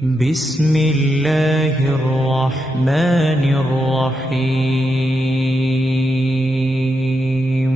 بسم الله الرحمن الرحيم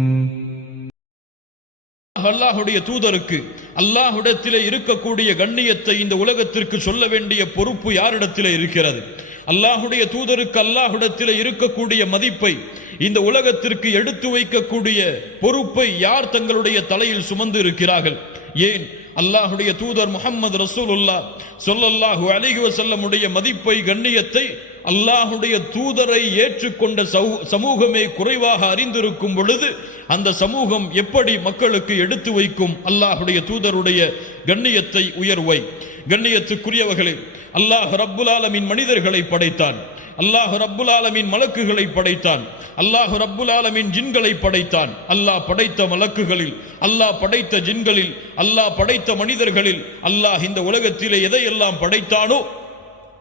அல்லாஹுடைய தூதருக்கு அல்லாஹ்விடத்திலே இருக்கக்கூடிய கண்ணியத்தை இந்த உலகத்திற்கு சொல்ல வேண்டிய பொறுப்பு யாரிடத்திலே இருக்கிறது அல்லாஹுடைய தூதருக்கு அல்லாஹ்விடத்திலே இருக்கக்கூடிய மதிப்பை இந்த உலகத்திற்கு எடுத்து வைக்கக்கூடிய பொறுப்பை யார் தங்களுடைய தலையில் சுமந்து இருக்கிறார்கள் ஏன் அல்லாஹுடைய தூதர் முகமது ரசூலுல்லா சொல்லல்லாஹு அலைஹி செல்லமுடைய மதிப்பை கண்ணியத்தை அல்லாஹுடைய தூதரை ஏற்றுக்கொண்ட சமூகமே குறைவாக அறிந்திருக்கும் பொழுது அந்த சமூகம் எப்படி மக்களுக்கு எடுத்து வைக்கும்? அல்லாஹுடைய தூதருடைய கண்ணியத்தை உயர்வை. கண்ணியத்துக்குரியவர்களே அல்லாஹ் ரப்புல் ஆலமின் மனிதர்களை படைத்தான். அல்லாஹு ரப்புல் ஆலமின் மலக்குகளை படைத்தான். அல்லாஹ் ரப்புல் ஆலமின் ஜின்களை படைத்தான். அல்லாஹ் படைத்த மலக்குகளில் அல்லாஹ் படைத்த ஜின்களில் அல்லாஹ் படைத்த மனிதர்களில் அல்லாஹ் இந்த உலகத்திலே எதையெல்லாம் படைத்தானோ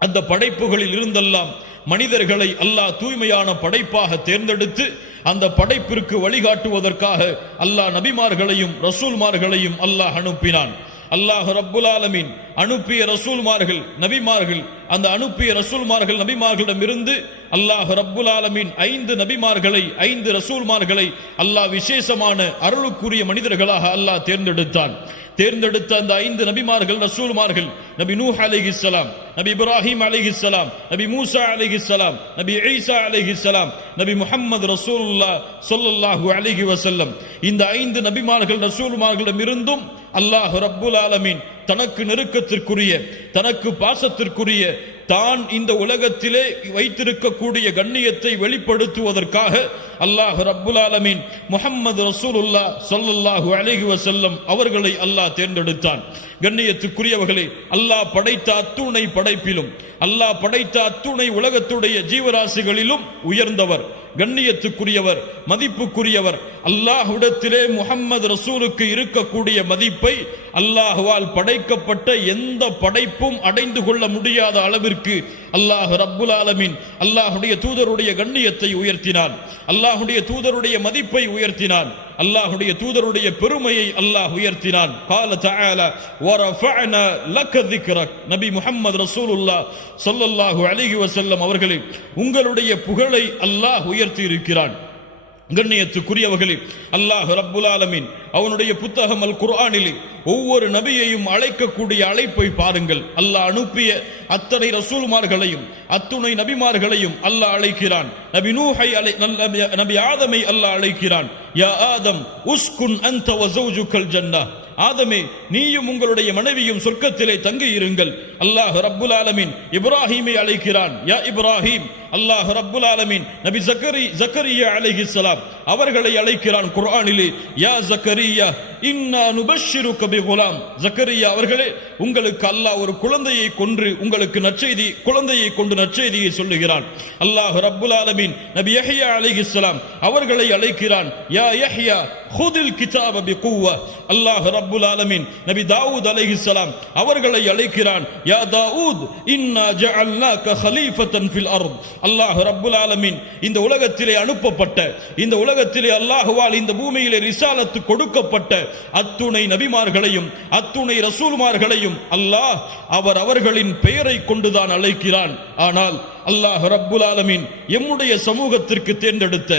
அந்த படைப்புகளில் இருந்தெல்லாம் மனிதர்களை அல்லாஹ் தூய்மையான படைப்பாக தேர்ந்தெடுத்து அந்த படைப்பிற்கு வழிகாட்டுவதற்காக அல்லாஹ் நபிமார்களையும் ரசூல்மார்களையும் அல்லாஹ் அனுப்பினான். அல்லாஹ் ரப்புல் ஆலமீன் அனுப்பிய ரசூல்மார்கள் நபிமார்கள் அந்த அனுப்பிய ரசூல்மார்கள் நபிமார்களிடம் இருந்து அல்லாஹ் ரப்புல் ஆலமீன் ஐந்து நபிமார்களை ஐந்து ரசூல்மார்களை அல்லாஹ் விசேஷமான அருளுக்குரிய மனிதர்களாக அல்லாஹ் தேர்ந்தெடுத்தான். தேர்ந்தெடுத்த அந்த ஐந்து நபிமார்கள் ரசூல்மார்கள் நபி நூஹ் அலிஹிஸ்லாம் நபி இப்ராஹிம் அலிஹிஸ்லாம் நபி மூசா அலிஹிஸ்லாம் நபி ஈசா அலைஹிஸ்ஸலாம் நபி முஹம்மது ரசூல்லா ஸல்லல்லாஹு அலிஹி வசல்லம் இந்த ஐந்து நபிமார்கள் ரசூல்மார்களிடம் இருந்தும் அல்லாஹ் ரப்புல் ஆலமீன் தனக்கு நெருக்கத்திற்குரிய தனக்கு பாசத்திற்குரிய தான் இந்த உலகத்திலே வைத்திருக்கக்கூடிய கண்ணியத்தை வெளிப்படுத்துவதற்காக அல்லாஹ் ரப்புல் ஆலமீன் முஹம்மது ரசூலுல்லாஹ் ஸல்லல்லாஹு அலைஹி வஸல்லம் அவர்களை அல்லாஹ் தேர்ந்தெடுத்தான். கண்ணியத்துக்குரியவர்களே அல்லாஹ் படைத்த அத்துணை படைப்பிலும் அல்லாஹ் படைத்த அத்துணை உலகத்துடைய ஜீவராசிகளிலும் உயர்ந்தவர் கண்ணியத்துக்குரியவர் மதிப்புக்குரியவர். அல்லாஹுடத்திலே முகம்மது ரசூலுக்கு இருக்கக்கூடிய மதிப்பை அல்லாஹுவால் படைக்கப்பட்ட எந்த படைப்பும் அடைந்து கொள்ள முடியாத அளவிற்கு அல்லாஹ் ரப்புல் ஆலமின் அல்லாஹுடைய தூதருடைய கண்ணியத்தை உயர்த்தினான். அல்லாஹுடைய தூதருடைய மதிப்பை உயர்த்தினான். அல்லாஹுடைய தூதருடைய பெருமையை அல்லாஹ் உயர்த்தினான். கால தஆலா வரஃபஅனா லக ذிக்ரக் நபி முஹம்மது ரசூலுல்லாஹ் ஸல்லல்லாஹு அலைஹி வஸல்லம் அவர்களே உங்களுடைய புகழை அல்லாஹ் உயர்த்தி இருக்கிறான் கண்ணியத்துக்குரியவர்களே அல்லாஹ் ரப்புல் ஆலமீன் அவனுடைய புத்தகம் அல் குர்ஆனிலே ஒவ்வொரு நபியையும் அழைக்கக்கூடிய அழைப்பை பாருங்கள். அல்லாஹ் அனுப்பிய அத்தனை ரசூல்மார்களையும் அத்துணை நபிமார்களையும் அல்லாஹ் அழைக்கிறான். நபி நூஹை அழை நபி- நபி ஆதமை அல்லாஹ் அழைக்கிறான். யா ஆதம் உஸ்குன் அந்த வசௌஜுக்கல் ஜன்னா. ஆதமே நீயும் உங்களுடைய மனைவியும் சொர்க்கத்திலே தங்கி இருங்கள் அல்லாஹ் ரப்புல் ஆலமீன் இப்ராஹீமை அழைக்கிறான். யா இப்ராஹீம் அல்லாஹ் ரப்புல் ஆலமீன் நபி ஜக்கரி ஜக்கரியா அலைஹிஸ்ஸலாம் அவர்களை அழைக்கிறான் குர்ஆனிலே யா ஜக்கரியா இன்னா நுபஷ்ஷிருக பிகுலாம் ஜக்கரியா அவர்களே உங்களுக்கு அல்லாஹ் ஒரு குழந்தையை கொன்று உங்களுக்கு நற்செய்தி குழந்தையை கொண்டு நற்செய்தியை சொல்லுகிறான். அல்லாஹ் ரப்புல் ஆலமீன் நபி யஹ்யா அலைஹிஸ்ஸலாம் அவர்களை அழைக்கிறான் யா யஹ்யா ஹுதில் கிதாப பிகுவா அல்லாஹ் ரப்புல் ஆலமீன் நபி தாவூத் அலைஹிஸ்ஸலாம் அவர்களை அழைக்கிறான் யா தாவூத் இன்னா ஜஅல்னாக ஹலீஃபத்தன் ஃபில் அர்த். அல்லாஹ் ரப்புல் ஆலமீன் இந்த உலகத்திலே அனுப்பப்பட்ட இந்த உலகத்திலே அல்லாஹ்வால் இந்த பூமியிலே ரிசாலத்து கொடுக்கப்பட்ட அத்துணை நபிமார்களையும் அத்துணை ரசூல்மார்களையும் அல்லாஹ் அவர் அவர்களின் பெயரை கொண்டுதான் அழைக்கிறான். ஆனால் அல்லாஹ் ரப்புல் ஆலமீன் எம்முடைய சமூகத்திற்கு தேர்ந்தெடுத்த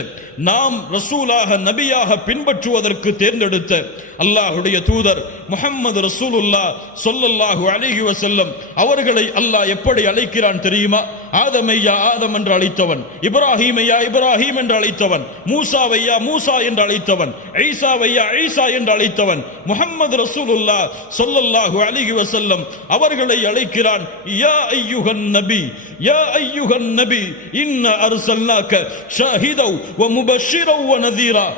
நாம் ரசூலாக நபியாக பின்பற்றுவதற்கு தேர்ந்தெடுத்த அல்லாஹுடைய தூதர் முஹம்மது ரசூலுல்லா சொல்லல்லாஹு அழகி வசல்லம் அவர்களை அல்லாஹ் எப்படி அழைக்கிறான் தெரியுமா? ஆதமையா ஆதம் என்று அழைத்தவன் இப்ராஹீமையா இப்ராஹீம் என்று அழைத்தவன் மூசாவையா மூசா என்று அழைத்தவன் ஈசாவையா ஐசா என்று அழைத்தவன் முகம்மது ரசூலுல்லா சொல்லல்லாஹு அழகி வசல்லம் அவர்களை அழைக்கிறான் யா ஐயுகன் நபி يا أيها النبي إنا أرسلناك شاهدا ومبشرا ونذيرا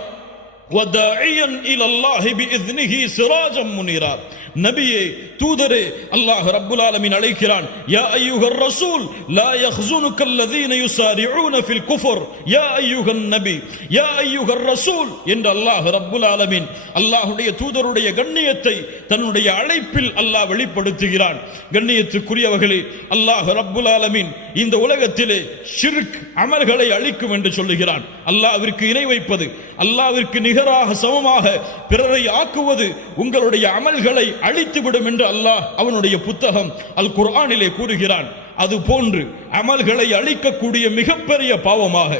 وداعيا إلى الله بإذنه سراجا منيرا. நபியே தூதரே அல்லாஹ் ரப்புல் ஆலமின் அழைக்கிறான் யா ஐயுகர் ரசூல் லா யஹ்ஸுனுக அல்லதீன யுசாரிஊன ஃபில் குஃபர் யா அய்யுஹன் நபி யா ஐயுகர் ரசூல் என்று அல்லாஹ் ரப்புல் ஆலமின் அல்லாஹ்வுடைய தூதருடைய கண்ணியத்தை தன்னுடைய அழைப்பில் அல்லாஹ் வெளிப்படுத்துகிறான். கண்ணியத்துக்குரியவர்களே அல்லாஹ் ரப்புல் ஆலமின் இந்த உலகத்திலே ஷிர்க் அமல்களை அழிக்கும் என்று சொல்லுகிறான். அல்லாஹ்விற்கு இணை வைப்பது அல்லாஹ்விற்கு நிகராக சமமாக பிறரை ஆக்குவது உங்களுடைய அமல்களை அழித்துவிடும் என்று அல்லாஹ் அவனுடைய புத்தகம் அல் குர்ஆனிலே கூறுகிறான். அது போன்று அமல்களை அழிக்கக்கூடிய மிகப்பெரிய பாவமாக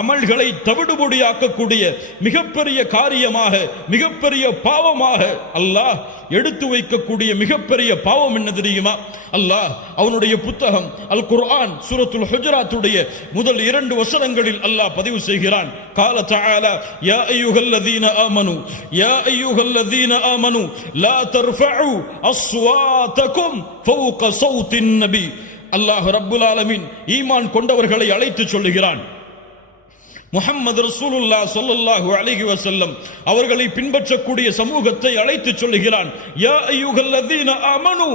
அமல்களை தவிடுபொடியாக்கக்கூடிய மிகப்பெரிய காரியமாக மிகப்பெரிய பாவமாக அல்லாஹ் எடுத்து வைக்கக்கூடிய மிகப்பெரிய பாவம் என்ன தெரியுமா? அல்லாஹ் அவனுடைய புத்தகம் அல் குர்ஆன் சூரத்துல் ஹுஜராத்துடைய முதல் இரண்டு வசனங்களில் அல்லாஹ் பதிவு செய்கிறான். கால தஆலா யா அய்யுஹல்லதீன ஆமனு யா அய்யுஹல்லதீன ஆமனு லா தர்ஃபஉ அஸ்வாதகும் ஃபௌக ஸௌத்தின் நபி. அல்லாஹ் ரப்புல் ஆலமின் ஈமான் கொண்டவர்களை அழைத்து சொல்லுகிறான். முகம்மது ரசூலுல்லா சொல்லல்லாஹு அலிஹி வசல்லம் அவர்களை பின்பற்றக்கூடிய சமூகத்தை அழைத்து சொல்லுகிறான். யா ஐயுகல்லதீன அமனு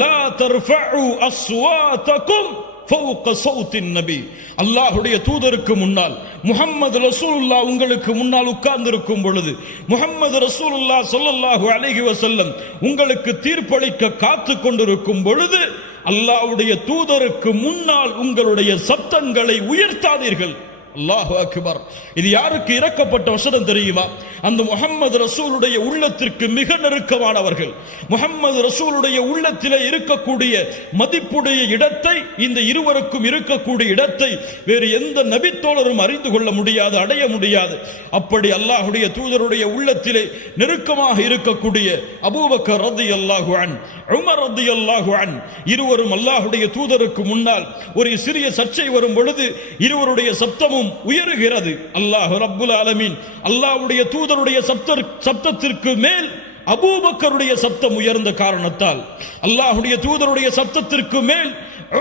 லா தர்ஃபஉ அஸ்வாதகும் ஃபௌக சௌத்தின் நபி. அல்லாஹ்வுடைய தூதருக்கு முன்னால் முகம்மது ரசூலுல்லா உங்களுக்கு முன்னால் உட்கார்ந்திருக்கும் பொழுது முகம்மது ரசூலுல்லா சொல்லல்லாஹு அலைஹி வசல்லம் உங்களுக்கு தீர்ப்பளிக்க காத்து கொண்டிருக்கும் பொழுது அல்லாவுடைய தூதருக்கு முன்னால் உங்களுடைய சத்தங்களை உயர்த்தாதீர்கள். அல்லாஹு அக்பர். இது யாருக்கு இறக்கப்பட்ட வசனம் தெரியுமா? அந்த முகம்மது ரசூலுடைய உள்ளத்திற்கு மிக நெருக்கமானவர்கள். முகம்மது ரசூலுடைய உள்ளத்திலே இருக்கக்கூடிய மதிப்புடைய இடத்தை இந்த இருவருக்கும் இருக்கக்கூடிய இடத்தை வேறு எந்த நபித்தோழரும் அறிந்து கொள்ள முடியாது அடைய முடியாது. அப்படி அல்லாஹுடைய தூதருடைய உள்ளத்திலே நெருக்கமாக இருக்கக்கூடிய அபூபக்கர் ரதி அல்லாஹு அன் உமர் ரதி அல்லாஹு அன் இருவரும் அல்லாஹுடைய தூதருக்கு முன்னால் ஒரு சிறிய சர்ச்சை வரும் பொழுது இருவருடைய சப்தமும் உயருகிறது. அல்லாஹ் ரப்புல் ஆலமீன். அல்லாஹ்வுடைய தூதருடைய சப்த சப்தத்திற்கு மேல் அபூபக்கருடைய சப்தம் உயர்ந்த காரணத்தால் அல்லாஹுடைய தூதருடைய சப்தத்திற்கு மேல்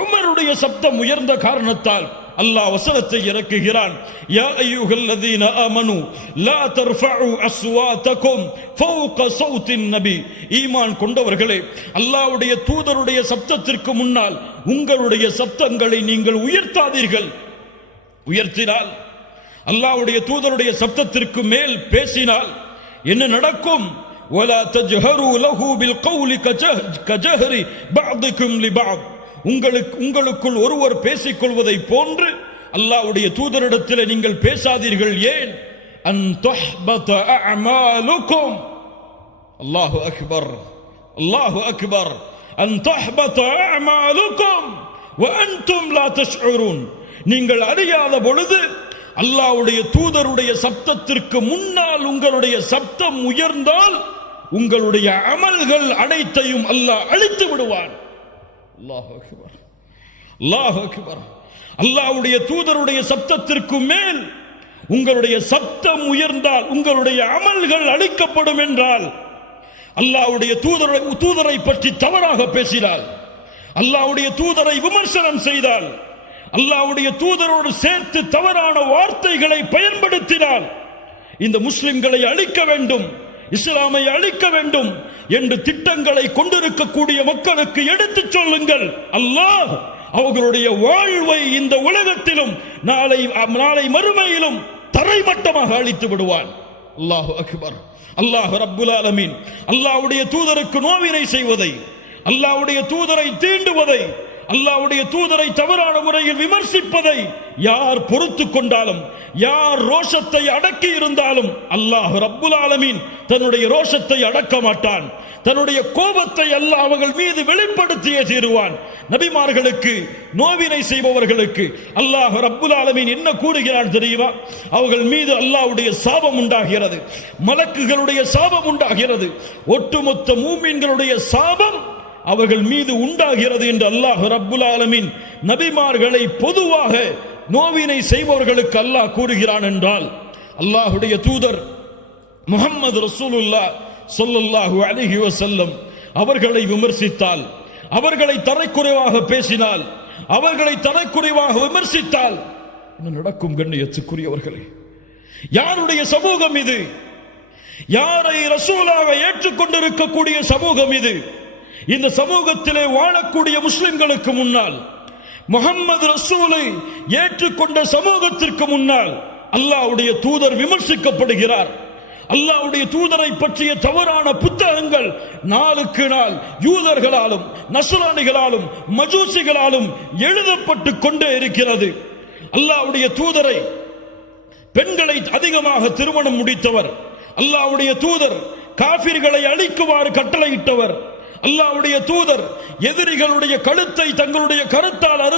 உமருடைய சப்தம் உயர்ந்த காரணத்தால் அல்லாஹ் வசனத்தை இறக்குகிறான். யா அய்யுஹல்லதீன ஆமனு லா தர்ஃபஉ அஸ்வாதகும் ஃபௌக சௌத்தின் நபி. ஈமான் கொண்டவர்களே அல்லாஹ்வுடைய தூதருடைய சப்தத்திற்கு முன்னால் உங்களுடைய சப்தங்களை நீங்கள் உயர்த்தாதீர்கள். உயர்த்தினால் அல்லாவுடைய தூதருடைய சப்தத்திற்கு மேல் பேசினால் என்ன நடக்கும்? உங்களுக்கு உங்களுக்குள் ஒருவர் பேசிக் பேசிக்கொள்வதை போன்று அல்லாவுடைய தூதரிடத்தில் நீங்கள் பேசாதீர்கள் ஏன்? அல்லாஹு அக்பர். அல்லாஹு அக்பர். அன் தஹ்பத அமாலுக்கும் வஅன்தும் லா தஷ்உரூன் நீங்கள் அறியாத பொழுது அல்லாஹ்வுடைய தூதருடைய சப்தத்திற்கு முன்னால் உங்களுடைய சப்தம் உயர்ந்தால் உங்களுடைய அமல்கள் அனைத்தையும் அல்லாஹ் அழித்து விடுவான். அல்லாஹ் அல்லாஹ்வுடைய தூதருடைய சப்தத்திற்கு மேல் உங்களுடைய சப்தம் உயர்ந்தால் உங்களுடைய அமல்கள் அழிக்கப்படும் என்றால் அல்லாவுடைய தூதரை தூதரை பற்றி தவறாக பேசினால் அல்லாவுடைய தூதரை விமர்சனம் செய்தால் அல்லாவுடைய தூதரோடு சேர்த்து தவறான வார்த்தைகளை பயன்படுத்தினால் இந்த முஸ்லிம்களை அழிக்க வேண்டும் இஸ்லாமை அழிக்க வேண்டும் என்று திட்டங்களை கொண்டிருக்கக்கூடிய மக்களுக்கு எடுத்துச் சொல்லுங்கள். அல்லாஹ் அவர்களுடைய வாழ்வை இந்த உலகத்திலும் நாளை நாளை மறுமையிலும் தரைமட்டமாக அழித்து விடுவான். அல்லாஹு அக்பர். அல்லாஹ் ரப்புல் ஆலமீன். அல்லாஹ்வுடைய தூதருக்கு நோவினை செய்வதை அல்லாஹ்வுடைய தூதரை தீண்டுவதை அல்லாவுடைய தூதரை தவறான முறையில் விமர்சிப்பதை யார் பொறுத்து கொண்டாலும் யார் ரோஷத்தை அடக்கி இருந்தாலும் அல்லாஹ் ரப்புல் ஆலமீன் தன்னுடைய ரோஷத்தை அடக்க மாட்டான். தன்னுடைய கோபத்தை அல்லாஹ் அவர்கள் மீது வெளிப்படுத்தியே தீருவான். நபிமார்களுக்கு நோவினை செய்பவர்களுக்கு அல்லாஹ் ரப்புல் ஆலமீன் என்ன கூறுகிறான் தெரியுமா? அவர்கள் மீது அல்லாஹ்வுடைய சாபம் உண்டாகிறது. மலக்குகளுடைய சாபம் உண்டாகிறது. ஒட்டுமொத்த மூமீன்களுடைய சாபம் அவர்கள் மீது உண்டாகிறது என்று அல்லாஹ் ரப்புல் ஆலமின் நபிமார்களை பொதுவாக நோவினை செய்பவர்களுக்கு அல்லாஹ் கூறுகிறான் என்றால் அல்லாஹுடைய தூதர் முகம்மது ரசூலுல்லா சொல்லல்லாஹு அலிஹி வசல்லம் அவர்களை விமர்சித்தால் அவர்களை தரைக்குறைவாக பேசினால் அவர்களை தரைக்குறைவாக விமர்சித்தால் என்ன நடக்கும் கண்ணியத்துக்குரியவர்களே? யாருடைய சமூகம் இது? யாரை ரசூலாக ஏற்றுக்கொண்டிருக்கக்கூடிய சமூகம் இது? இந்த சமூகத்திலே வாழக்கூடிய முஸ்லிம்களுக்கு முன்னால் முகம்மது ரசூலை ஏற்றுக்கொண்ட சமூகத்திற்கு முன்னால் அல்லாவுடைய தூதர் விமர்சிக்கப்படுகிறார். அல்லாவுடைய தூதரை பற்றிய தவறான புத்தகங்கள் நாளுக்கு நாள் யூதர்களாலும் நசுராணிகளாலும் மஜூசிகளாலும் எழுதப்பட்டு கொண்டே இருக்கிறது. அல்லாஹ்வுடைய தூதரை பெண்களை அதிகமாக திருமணம் முடித்தவர். அல்லாவுடைய தூதர் காபிர்களை அழிக்குமாறு கட்டளையிட்டவர். அல்லாவுடைய தூதர் எதிரிகளுடைய கழுத்தை தங்களுடைய கருத்தால் அறு